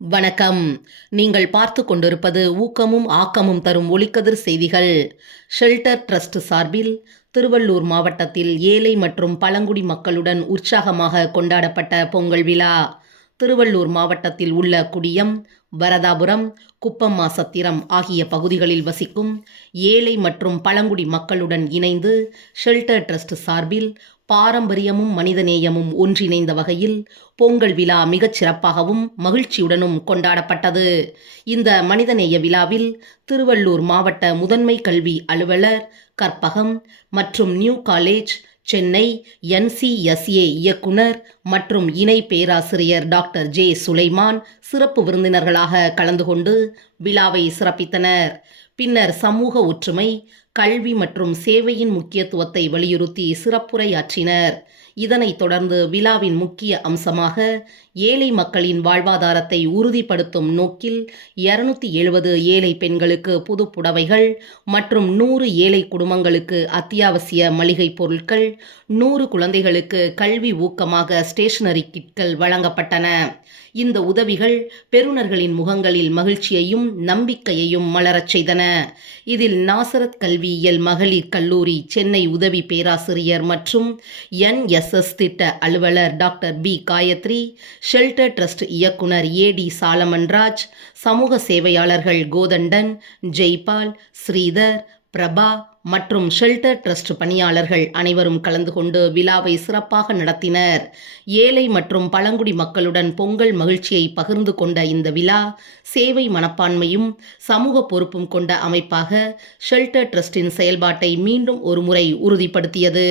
வணக்கம். நீங்கள் பார்த்து கொண்டிருப்பது ஊக்கமும் ஆக்கமும் தரும் ஒளிக்கதிர் செய்திகள். ஷெல்டர் ட்ரஸ்ட் சார்பில் திருவள்ளூர் மாவட்டத்தில் ஏழை மற்றும் பழங்குடி மக்களுடன் உற்சாகமாக கொண்டாடப்பட்ட பொங்கல் விழா. திருவள்ளூர் மாவட்டத்தில் உள்ள குடியம் வரதாபுரம் குப்பம்மா சத்திரம் ஆகிய பகுதிகளில் வசிக்கும் ஏழை மற்றும் பழங்குடி மக்களுடன் இணைந்து ஷெல்டர் ட்ரஸ்ட் சார்பில் பாரம்பரியமும் மனிதநேயமும் ஒன்றிணைந்த வகையில் பொங்கல் விழா மிகச் சிறப்பாகவும் மகிழ்ச்சியுடனும் கொண்டாடப்பட்டது. இந்த மனிதநேய விழாவில் திருவள்ளூர் மாவட்ட முதன்மை கல்வி அலுவலர் கற்பகம் மற்றும் நியூ காலேஜ் சென்னை என்சிஎஸ்ஏ இயக்குனர் மற்றும் இணை பேராசிரியர் டாக்டர் ஜே சுலைமான் சிறப்பு விருந்தினர்களாக கலந்து கொண்டு விழாவை சிறப்பித்தனர். பின்னர் சமூக ஒற்றுமை கல்வி மற்றும் சேவையின் முக்கியத்துவத்தை வலியுறுத்தி சிறப்புரையாற்றினர். இதனைத் தொடர்ந்து விழாவின் முக்கிய அம்சமாக ஏழை மக்களின் வாழ்வாதாரத்தை உறுதிப்படுத்தும் நோக்கில் இருநூத்தி எழுபது ஏழை பெண்களுக்கு புது புடவைகள் மற்றும் நூறு ஏழை குடும்பங்களுக்கு அத்தியாவசிய மளிகை பொருட்கள் நூறு குழந்தைகளுக்கு கல்வி ஊக்கமாக ஸ்டேஷனரி கிட்கள் வழங்கப்பட்டன. இந்த உதவிகள் பெறுநர்களின் முகங்களில் மகிழ்ச்சியையும் நம்பிக்கையையும் மலரச் செய்தன. இதில் நாசரத் கல்வியியல் மகளிர் கல்லூரி சென்னை உதவி பேராசிரியர் மற்றும் என்எஸ்எஸ் திட்ட அலுவலர் doctor P. Gayathri shelter trust இயக்குனர் ஏடி சாலமன்ராஜ் சமூக சேவையாளர்கள் கோதண்டன் ஜெய்பால் ஸ்ரீதர் பிரபா மற்றும் ஷெல்டர் ட்ரஸ்ட் பணியாளர்கள் அனைவரும் கலந்து கொண்டு விழாவை சிறப்பாக நடத்தினர். ஏழை மற்றும் பழங்குடி மக்களுடன் பொங்கல் மகிழ்ச்சியை பகிர்ந்து கொண்ட இந்த விழா சேவை மனப்பான்மையும் சமூக பொறுப்பும் கொண்ட அமைப்பாக ஷெல்டர் ட்ரஸ்டின் செயல்பாட்டை மீண்டும் ஒருமுறை உறுதிப்படுத்தியது.